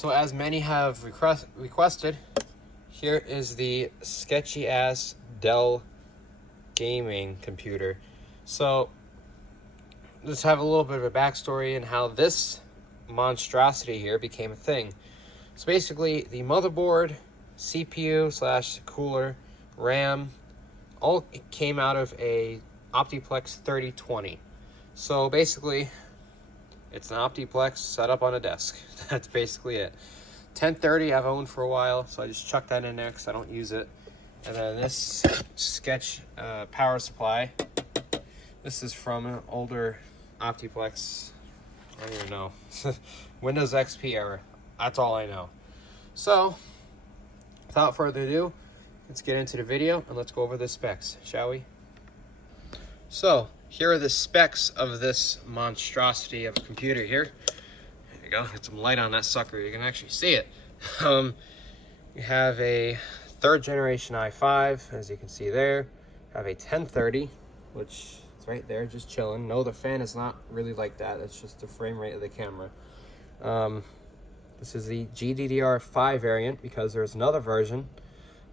So as many have requested, here is the sketchy ass Dell gaming computer. So let's have a little bit of a backstory and how this monstrosity here became a thing. So basically the motherboard, CPU slash cooler, RAM, all came out of a optiplex 3020. So basically it's an optiplex set up on a desk. That's basically it. 1030 I've owned for a while, so I just chucked that in there because I don't use it. And then this sketch power supply. This is from an older optiplex. I don't even know. Windows XP era. That's all I know. So, without further ado, let's get into the video and let's go over the specs, shall we? So, here are the specs of this monstrosity of a computer here. There you go. Get some light on that sucker. You can actually see it. You have a 3rd generation i5, as you can see there. You have a 1030, which is right there, just chilling. No, the fan is not really like that. It's just the frame rate of the camera. This is the GDDR5 variant because there's another version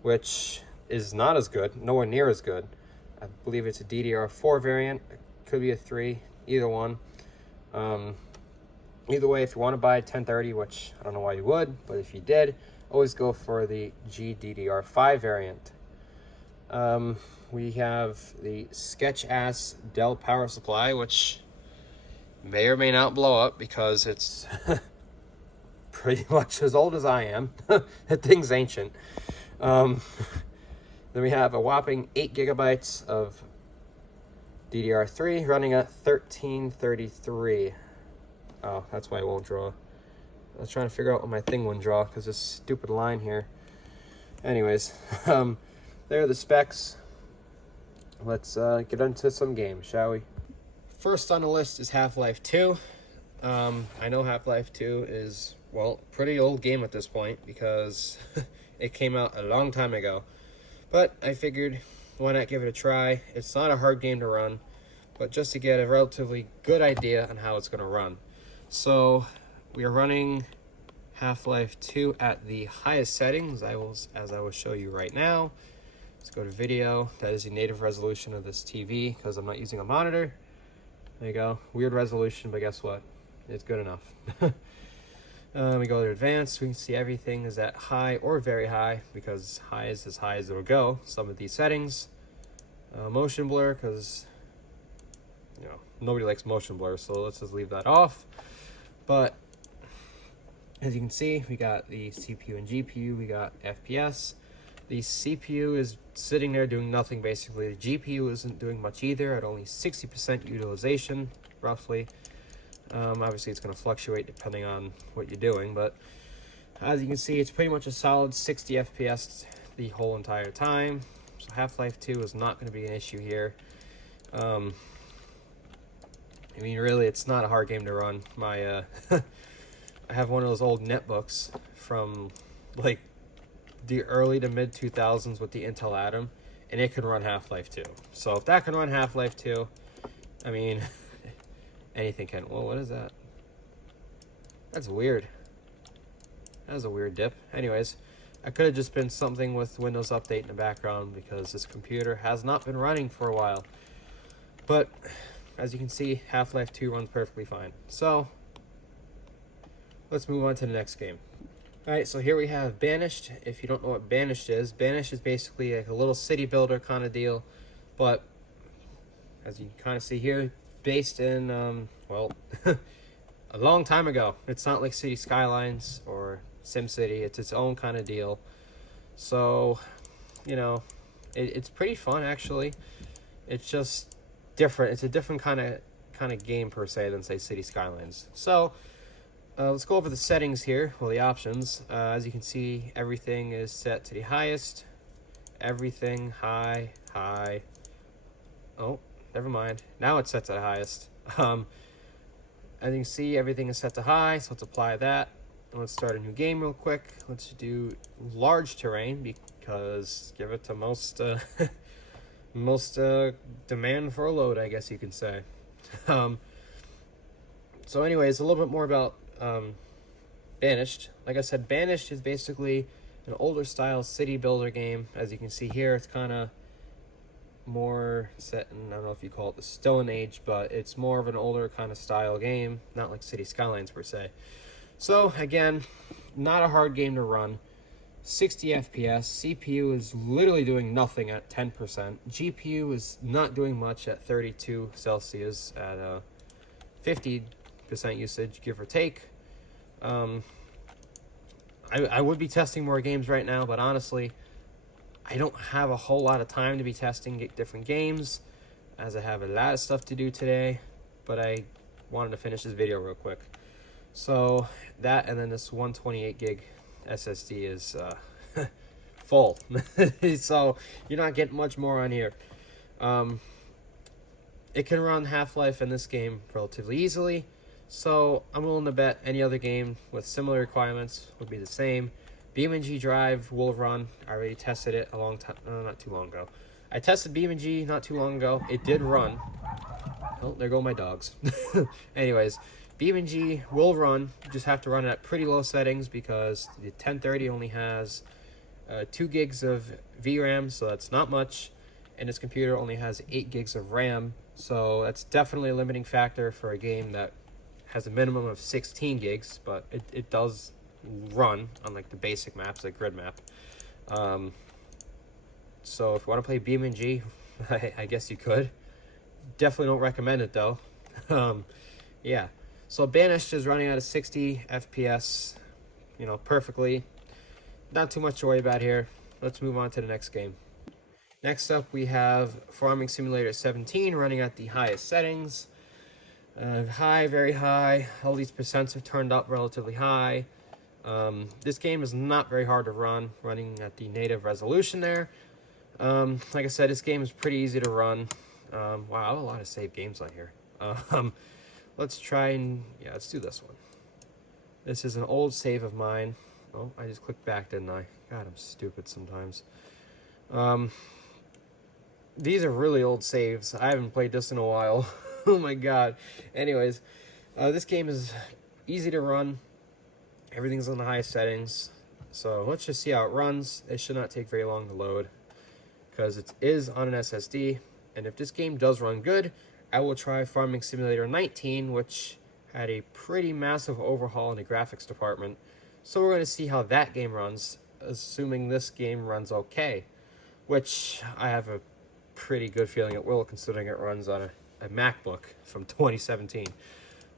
which is not as good, nowhere near as good. I believe it's a DDR4 variant. It could be a 3, either one. Either way, if you want to buy a 1030, which I don't know why you would, but if you did, always go for the GDDR5 variant. We have the sketch-ass Dell power supply, which may or may not blow up because it's pretty much as old as I am. That thing's ancient. Then we have a whopping 8 gigabytes of DDR3 running at 1333. Oh, that's why it won't draw. I was trying to figure out what my thing wouldn't draw because this stupid line here. Anyways, there are the specs. Let's get into some games, shall we? First on the list is Half-Life 2. I know Half-Life 2 is, well, pretty old game at this point because it came out a long time ago. But I figured, why not give it a try? It's not a hard game to run, but just to get a relatively good idea on how it's going to run. So we are running Half-Life 2 at the highest settings, as I will show you right now. Let's go to video. That is the native resolution of this TV because I'm not using a monitor. There you go. Weird resolution, but guess what? It's good enough. We go to advanced. We can see everything is at high or very high because high is as high as it'll go. Some of these settings. Motion blur because, you know, nobody likes motion blur, so let's just leave that off. But as you can see, we got the CPU and GPU. We got FPS. The CPU is sitting there doing nothing basically. The GPU isn't doing much either at only 60% utilization, roughly. Obviously it's going to fluctuate depending on what you're doing, but as you can see, it's pretty much a solid 60 FPS the whole entire time. So Half-Life 2 is not going to be an issue here. I mean, really, it's not a hard game to run. My I have one of those old netbooks from like the early to mid 2000s with the Intel Atom, and it can run Half-Life 2. So if that can run Half-Life 2, I mean, anything can. Well, what is that? That's weird. That was a weird dip. Anyways, I could have just been something with Windows Update in the background because this computer has not been running for a while. But as you can see, Half-Life 2 runs perfectly fine. So let's move on to the next game. Alright, so here we have Banished. If you don't know what Banished is basically like a little city builder kind of deal. But as you can kind of see here, based in, well, a long time ago. It's not like City Skylines or SimCity. It's its own kind of deal. So, you know, it's pretty fun, actually. It's just different. It's a different kind of game, per se, than, say, City Skylines. So let's go over the settings here, well, the options. As you can see, everything is set to the highest. Everything high, high. Oh, never mind. Now it's set to the highest. As you can see, everything is set to high, so let's apply that. And let's start a new game real quick. Let's do large terrain because give it the most demand for a load, I guess you can say. So anyways, a little bit more about Banished. Like I said, Banished is basically an older style city builder game. As you can see here, it's kind of more set in, I don't know if you call it the Stone Age, but it's more of an older kind of style game, not like City Skylines per se. So again, not a hard game to run. 60 FPS, CPU is literally doing nothing at 10%, GPU is not doing much at 32 Celsius at 50% usage, give or take. I would be testing more games right now, but honestly, I don't have a whole lot of time to be testing different games, as I have a lot of stuff to do today, but I wanted to finish this video real quick. So that, and then this 128 gig SSD is full. So you're not getting much more on here. It can run Half-Life in this game relatively easily, so I'm willing to bet any other game with similar requirements would be the same. BeamNG Drive will run. I already tested it a long time, not too long ago. I tested BeamNG not too long ago. It did run. Oh, there go my dogs. Anyways, BeamNG will run. You just have to run it at pretty low settings because the 1030 only has 2 gigs of VRAM, so that's not much. And this computer only has 8 gigs of RAM, so that's definitely a limiting factor for a game that has a minimum of 16 gigs, but it does run on like the basic maps, like grid map. So if you want to play BeamNG, I guess you could. Definitely don't recommend it though. Yeah. So Banished is running at a 60 FPS, you know, perfectly. Not too much to worry about here. Let's move on to the next game. Next up, we have Farming Simulator 17 running at the highest settings. High, very high. All these percents are turned up relatively high. This game is not very hard to run, running at the native resolution there. Like I said, this game is pretty easy to run. Wow, I have a lot of saved games on here. Let's try and, yeah, let's do this one. This is an old save of mine. Oh, I just clicked back, didn't I? God, I'm stupid sometimes. These are really old saves. I haven't played this in a while. Oh my god. Anyways, this game is easy to run. Everything's on the highest settings. So let's just see how it runs. It should not take very long to load because it is on an SSD. And if this game does run good, I will try Farming Simulator 19, which had a pretty massive overhaul in the graphics department. So we're going to see how that game runs, assuming this game runs okay, which I have a pretty good feeling it will, considering it runs on a MacBook from 2017.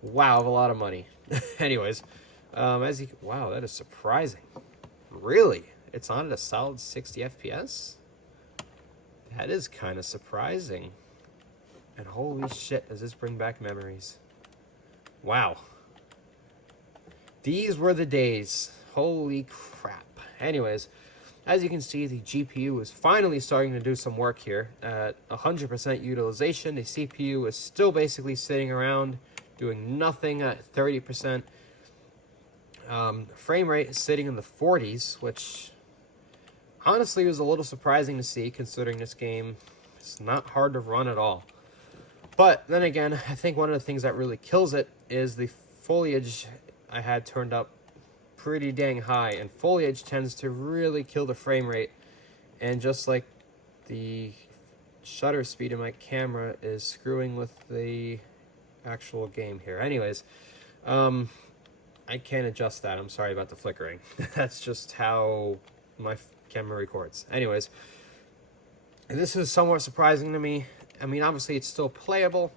Wow, a lot of money. Anyways, wow, that is surprising. Really? It's on at a solid 60 FPS? That is kind of surprising. And holy shit, does this bring back memories. Wow. These were the days. Holy crap. Anyways, as you can see, the GPU is finally starting to do some work here. At 100% utilization, the CPU is still basically sitting around doing nothing at 30%. Frame rate is sitting in the 40s, which honestly was a little surprising to see, considering this game is not hard to run at all. But then again, I think one of the things that really kills it is the foliage I had turned up pretty dang high, and foliage tends to really kill the frame rate. And just like the shutter speed of my camera is screwing with the actual game here. Anyways, I can't adjust that. I'm sorry about the flickering. That's just how my camera records. Anyways, this is somewhat surprising to me. I mean, obviously it's still playable.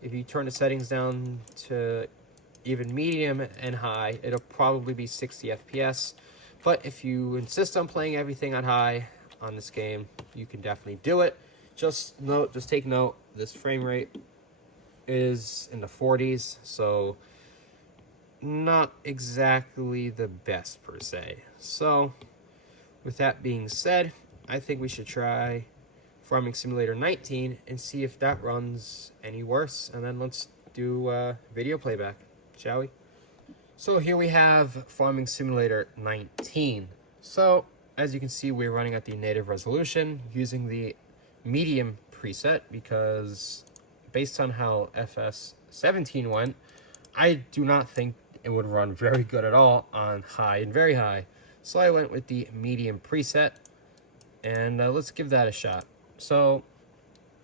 If you turn the settings down to even medium and high, it'll probably be 60 FPS. But if you insist on playing everything on high on this game, you can definitely do it. Just take note, this frame rate is in the 40s, so not exactly the best per se. So with that being said, I think we should try Farming Simulator 19 and see if that runs any worse, and then let's do video playback, shall we? So here we have Farming Simulator 19. So as you can see, we're running at the native resolution using the medium preset because based on how FS17 went, I do not think it would run very good at all on high and very high. So I went with the medium preset, and let's give that a shot. So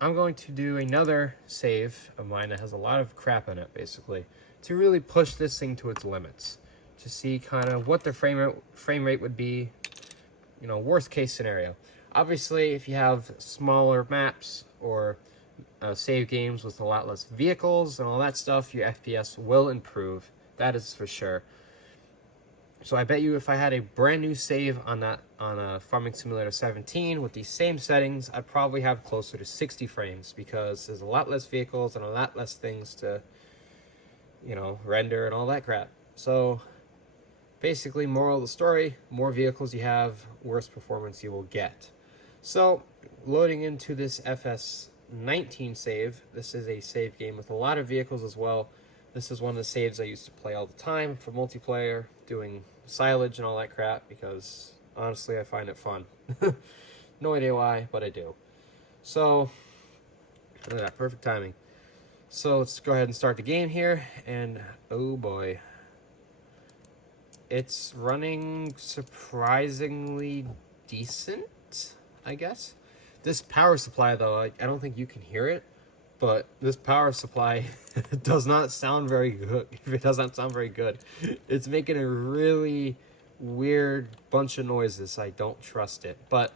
I'm going to do another save of mine that has a lot of crap in it, basically, to really push this thing to its limits, to see kind of what the frame rate would be, you know, worst case scenario. Obviously, if you have smaller maps or save games with a lot less vehicles and all that stuff, your FPS will improve. That is for sure. So I bet you if I had a brand new save on a Farming Simulator 17 with these same settings, I'd probably have closer to 60 frames, because there's a lot less vehicles and a lot less things to, you know, render and all that crap. So basically, moral of the story, more vehicles you have, worse performance you will get. So loading into this FS19 save, this is a save game with a lot of vehicles as well. This is one of the saves I used to play all the time for multiplayer, doing silage and all that crap, because honestly I find it fun. No idea why, but I do. So, look at that, perfect timing. So let's go ahead and start the game here, and oh boy. It's running surprisingly decent, I guess. This power supply, though, I don't think you can hear it, but this power supply does not sound very good. If it does not sound very good, it's making a really weird bunch of noises. I don't trust it, but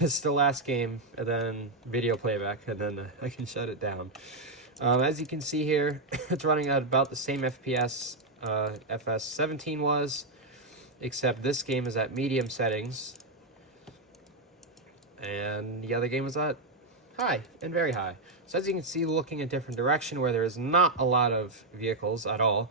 it's the last game, and then video playback, and then I can shut it down. As you can see here, it's running at about the same FPS FS17 was, except this game is at medium settings, and the other game is at high and very high. So as you can see, looking a different direction where there is not a lot of vehicles at all,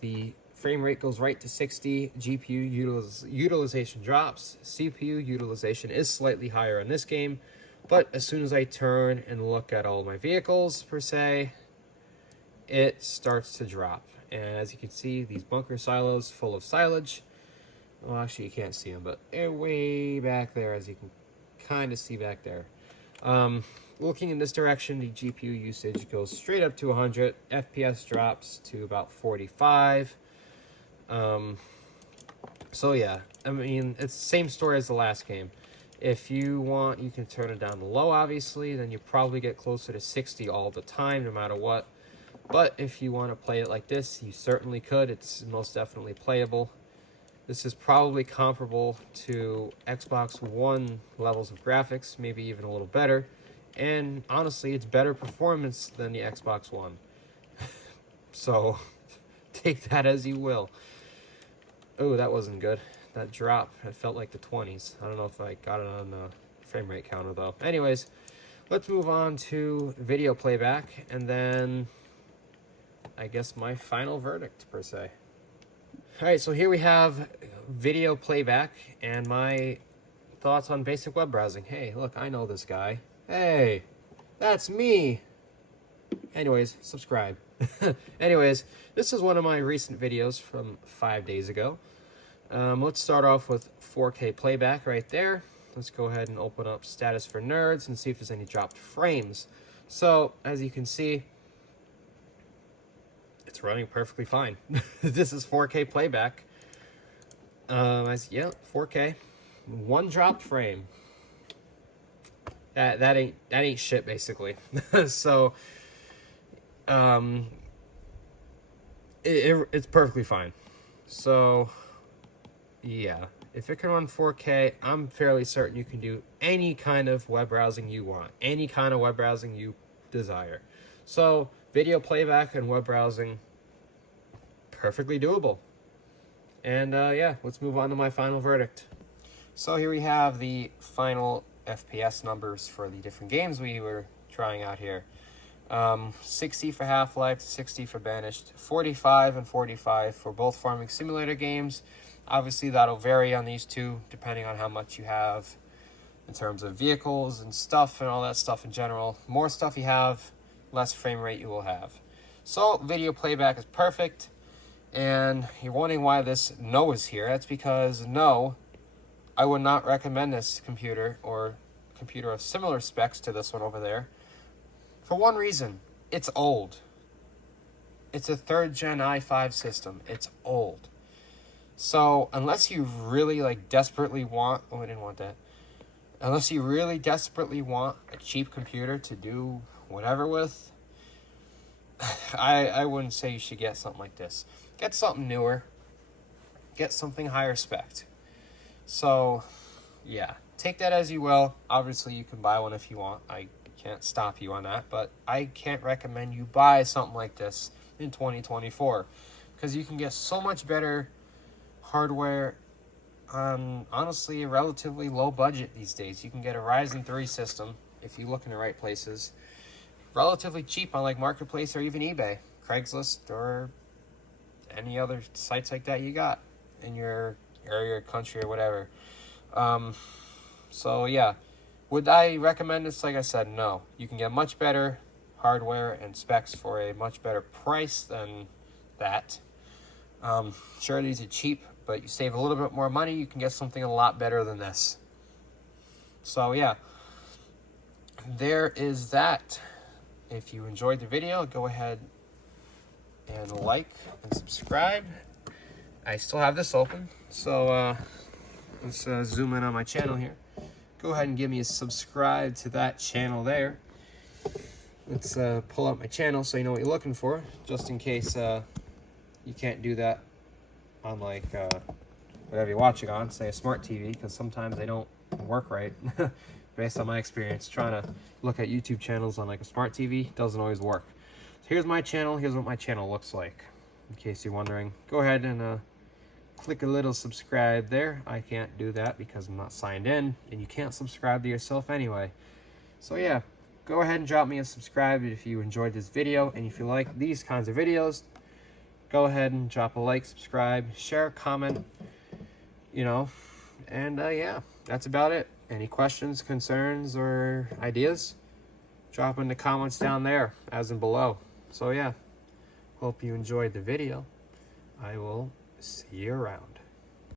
the frame rate goes right to 60, GPU utilization drops, CPU utilization is slightly higher in this game, but as soon as I turn and look at all my vehicles per se, it starts to drop. And as you can see, these bunker silos full of silage. Well, actually you can't see them, but they're way back there, as you can kind of see back there. Looking in this direction, the GPU usage goes straight up to 100. FPS drops to about 45. So yeah, I mean, it's the same story as the last game. If you want, you can turn it down to low, obviously. Then you probably get closer to 60 all the time, no matter what. But if you want to play it like this, you certainly could. It's most definitely playable. This is probably comparable to Xbox One levels of graphics, maybe even a little better. And honestly, it's better performance than the Xbox One. So take that as you will. Oh, that wasn't good. That drop, it felt like the 20s. I don't know if I got it on the frame rate counter though. Anyways, let's move on to video playback, and then I guess my final verdict per se. Alright, so here we have video playback and my thoughts on basic web browsing. Hey, look, I know this guy. Hey, that's me. Anyways, subscribe. Anyways, this is one of my recent videos from 5 days ago. Let's start off with 4K playback right there. Let's go ahead and open up status for nerds and see if there's any dropped frames. So, as you can see, it's running perfectly fine. This is 4K playback. Yeah, 4K. One dropped frame. That ain't shit, basically. So, it's perfectly fine. So, yeah, if it can run 4K, I'm fairly certain you can do any kind of web browsing you want, any kind of web browsing you desire. So, video playback and web browsing, perfectly doable. And yeah, let's move on to my final verdict. So here we have the final FPS numbers for the different games we were trying out here. 60 for Half-Life, 60 for Banished, 45 and 45 for both Farming Simulator games. Obviously, that'll vary on these two, depending on how much you have in terms of vehicles and stuff and all that stuff in general. More stuff you have, less frame rate you will have. So, video playback is perfect. And you're wondering why this no is here. That's because no, I would not recommend this computer or computer of similar specs to this one over there. For one reason, it's old. It's a 3rd gen i5 system. It's old. So unless you really like desperately want, oh, I didn't want that. Unless you really desperately want a cheap computer to do whatever with, I wouldn't say you should get something like this. Get something newer. Get something higher spec. So, yeah, take that as you will. Obviously, you can buy one if you want. I can't stop you on that, but I can't recommend you buy something like this in 2024 because you can get so much better hardware on, honestly, a relatively low budget these days. You can get a Ryzen 3 system if you look in the right places relatively cheap on like Marketplace or even eBay, Craigslist, or any other sites like that you got in your area or country or whatever. So yeah, would I recommend this? Like I said, no. You can get much better hardware and specs for a much better price than that. Sure, these are cheap, but you save a little bit more money, you can get something a lot better than this. So yeah, there is that. If you enjoyed the video, go ahead and like and subscribe. I still have this open, so let's zoom in on my channel here. Go ahead and give me a subscribe to that channel there. Let's pull up my channel so you know what you're looking for, just in case you can't do that on like whatever you're watching on, say a smart TV, because sometimes they don't work right. Based on my experience, trying to look at YouTube channels on like a smart TV doesn't always work. So here's my channel. Here's what my channel looks like, in case you're wondering. Go ahead and click a little subscribe there. I can't do that because I'm not signed in, and you can't subscribe to yourself anyway. So yeah, go ahead and drop me a subscribe if you enjoyed this video, and if you like these kinds of videos, go ahead and drop a like, subscribe, share, comment, you know, and yeah, that's about it. Any questions, concerns, or ideas, drop in the comments down there, as in below. So yeah, hope you enjoyed the video. I will see you around.